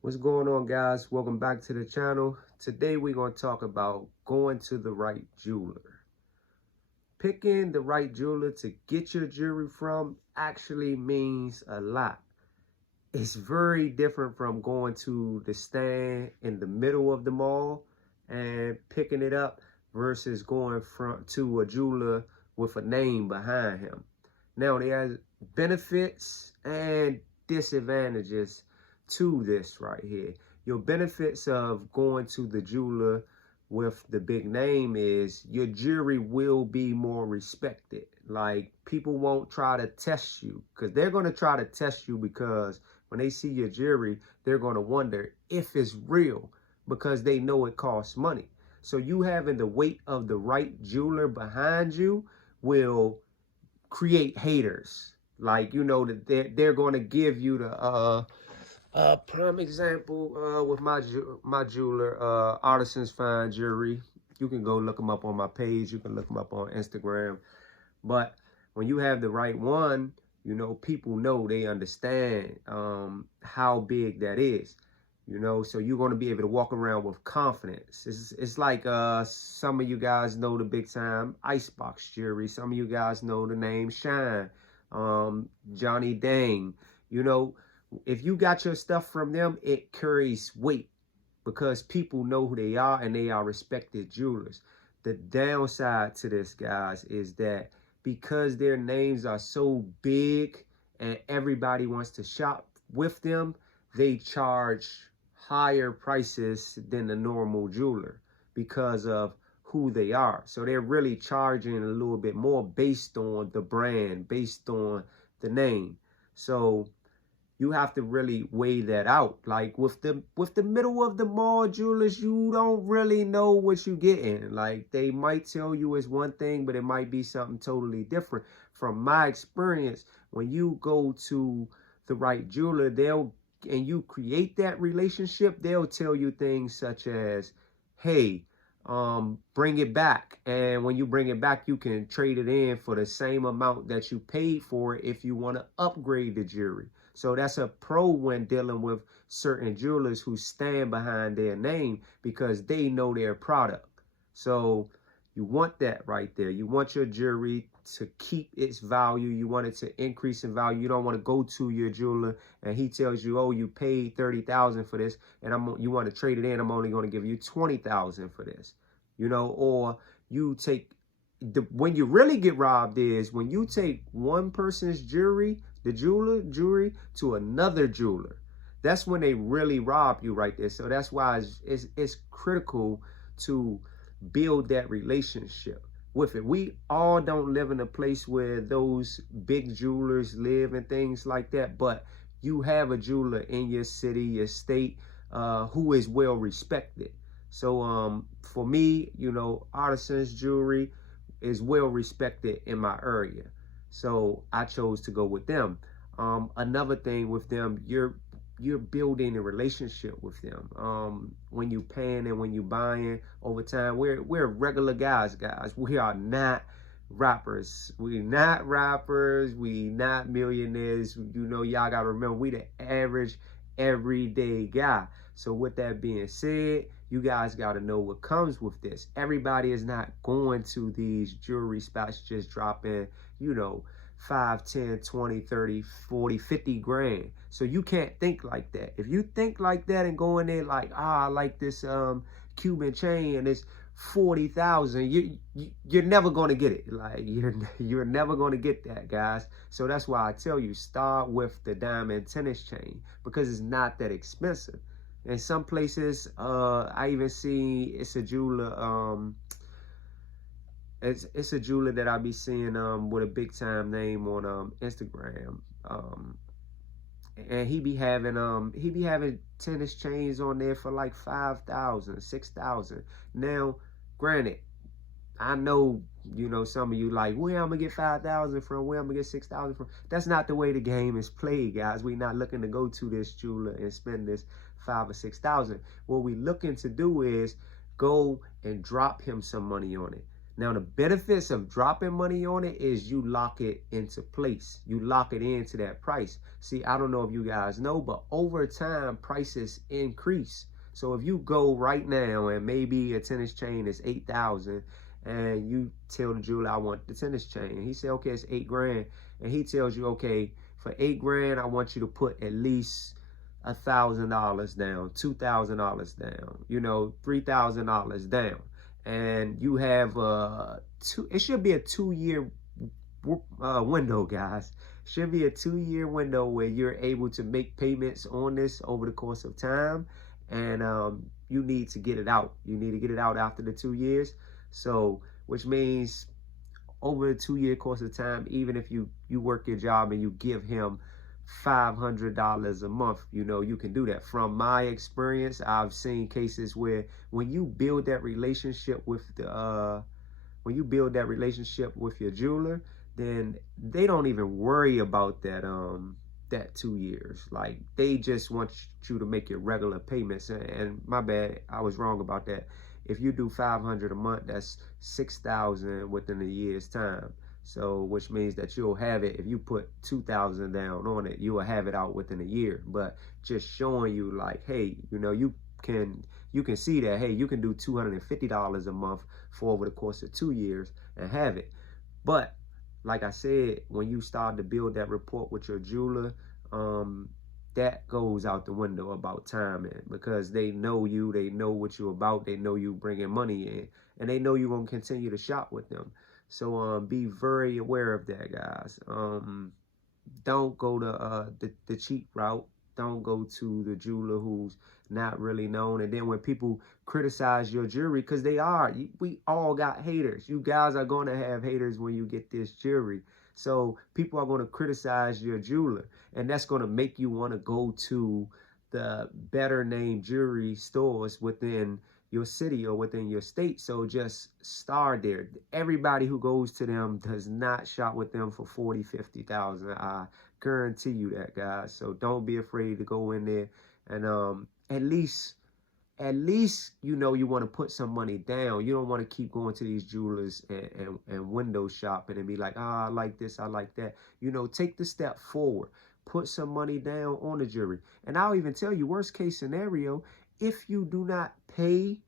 What's going on, guys? Welcome back to the channel. Today we're going to talk about going to the right jeweler. Picking the right jeweler to get your jewelry from actually means a lot. It's very different from going to the stand in the middle of the mall and picking it up versus going to a jeweler with a name behind him. Now, there's benefits and disadvantages to this right here. Your benefits of going to the jeweler with the big name is your jewelry will be more respected. Like, people won't try to test you, because they're going to try to test you, because when they see your jewelry, they're going to wonder if it's real, because they know it costs money. So you having the weight of the right jeweler behind you will create haters. Like, that they're going to give you the prime example with my jeweler, Artisans Fine Jewelry. You can go look them up on my page. You can look them up on Instagram. But when you have the right one, people know, they understand how big that is. So you're going to be able to walk around with confidence. It's like some of you guys know the big time Icebox Jewelry. Some of you guys know the name Shine, Johnny Dang. If you got your stuff from them, it carries weight because people know who they are and they are respected jewelers. The downside to this, guys, is that because their names are so big and everybody wants to shop with them, they charge higher prices than the normal jeweler because of who they are. So they're really charging a little bit more based on the brand, based on the name. So you have to really weigh that out. Like with the middle of the mall jewelers, you don't really know what you're getting. Like, they might tell you it's one thing, but it might be something totally different. From my experience, when you go to the right jeweler, and you create that relationship, they'll tell you things such as, hey, bring it back. And when you bring it back, you can trade it in for the same amount that you paid for it if you want to upgrade the jewelry. So that's a pro when dealing with certain jewelers who stand behind their name because they know their product. So you want that right there. You want your jewelry to keep its value. You want it to increase in value. You don't want to go to your jeweler and he tells you, oh, you paid $30,000 for this, and you want to trade it in. I'm only going to give you $20,000 for this. Or you take when you really get robbed is when you take one person's jewelry, the jewelry, to another jeweler. That's when they really rob you right there. So that's why it's critical to build that relationship with it. We all don't live in a place where those big jewelers live and things like that, but you have a jeweler in your city, your state, who is well respected. So for me, Artisans Jewelry is well respected in my area. So I chose to go with them. Another thing with them, you're building a relationship with them. When you paying and when you buying over time, we're regular guys. We are not rappers. We not rappers. We not millionaires. Y'all gotta remember, we the average everyday guy. So with that being said, you guys got to know what comes with this. Everybody is not going to these jewelry spots just dropping, 5, 10, 20, 30, 40, 50 grand. So you can't think like that. If you think like that and go in there like, I like this Cuban chain and it's 40,000, you're never going to get it. Like, you're never going to get that, guys. So that's why I tell you, start with the diamond tennis chain because it's not that expensive. In some places, I even see it's a jeweler. It's a jeweler that I be seeing with a big time name on Instagram. And he be having tennis chains on there for like 5,000, 6,000. Now, granted, I know, some of you like, where I'm gonna get 5,000 from, where I'm gonna get 6,000 from. That's not the way the game is played, guys. We're not looking to go to this jeweler and spend this 5 or 6,000. What we looking to do is go and drop him some money on it. Now, the benefits of dropping money on it is you lock it into place. You lock it into that price. See, I don't know if you guys know, but over time, prices increase. So if you go right now and maybe a tennis chain is $8,000 and you tell the jeweler, I want the tennis chain. And he said, okay, it's $8,000. And he tells you, okay, for $8,000, I want you to put at least $1,000 down, $2,000 down, you know, $3,000 down. And you have it should be a 2-year window, guys. Should be a 2-year window where you're able to make payments on this over the course of time. And you need to get it out. You need to get it out after the 2 years. So, which means over a 2-year course of time, even if you work your job and you give him $500 a month, you know, you can do that. From my experience, I've seen cases where when you build that relationship with the your jeweler, then they don't even worry about that 2 years. Like, they just want you to make your regular payments. And my bad, I was wrong about that. If you do $500 a month, that's $6,000 within a year's time. So, which means that you'll have it, if you put $2,000 down on it, you will have it out within a year. But just showing you, like, hey, you know, you can see that, hey, you can do $250 a month for over the course of 2 years and have it. But like I said, when you start to build that rapport with your jeweler, that goes out the window about timing, because they know you, they know what you're about, they know you bringing money in, and they know you're going to continue to shop with them. So be very aware of that, guys. Don't go the cheap route. Don't go to the jeweler who's not really known. And then when people criticize your jewelry, because we all got haters. You guys are going to have haters when you get this jewelry. So people are going to criticize your jeweler, and that's going to make you want to go to the better named jewelry stores within your city or within your state. So just start there. Everybody who goes to them does not shop with them for 40, 50,000. I guarantee you that, guys. So don't be afraid to go in there, and at least you know you want to put some money down. You don't want to keep going to these jewelers and window shopping and be like, I like this, I like that. You know, take the step forward. Put some money down on the jewelry. And I'll even tell you, worst case scenario, if you do not pay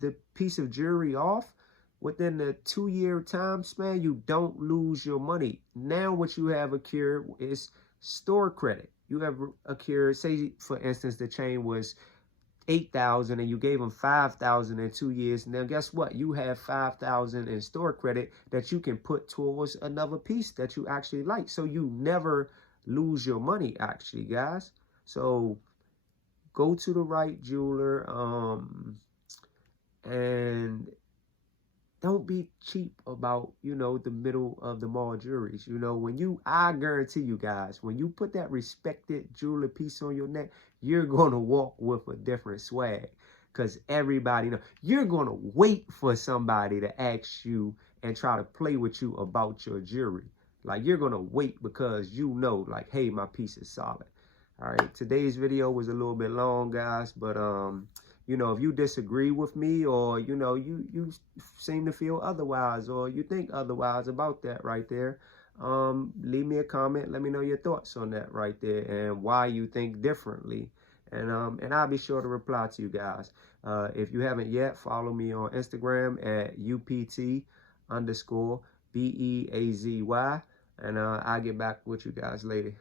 the piece of jewelry off within the 2-year time span, you don't lose your money. Now what you have accrued is store credit. You have accrued, say for instance, the chain was $8,000 and you gave them $5,000 in 2 years. Now guess what? You have $5,000 in store credit that you can put towards another piece that you actually like. So you never lose your money, actually, guys. So go to the right jeweler, and don't be cheap about, you know, the middle of the mall jewelries. You know, I guarantee you guys, when you put that respected jeweler piece on your neck, you're going to walk with a different swag, because everybody know. You're going to wait for somebody to ask you and try to play with you about your jewelry. Like, you're going to wait because you know, like, hey, my piece is solid. All right, today's video was a little bit long, guys, but you know, if you disagree with me, or you know, you seem to feel otherwise, or you think otherwise about that right there, leave me a comment. Let me know your thoughts on that right there, and why you think differently, and I'll be sure to reply to you guys. If you haven't yet, follow me on Instagram at UPT_BEAZY, and I'll get back with you guys later.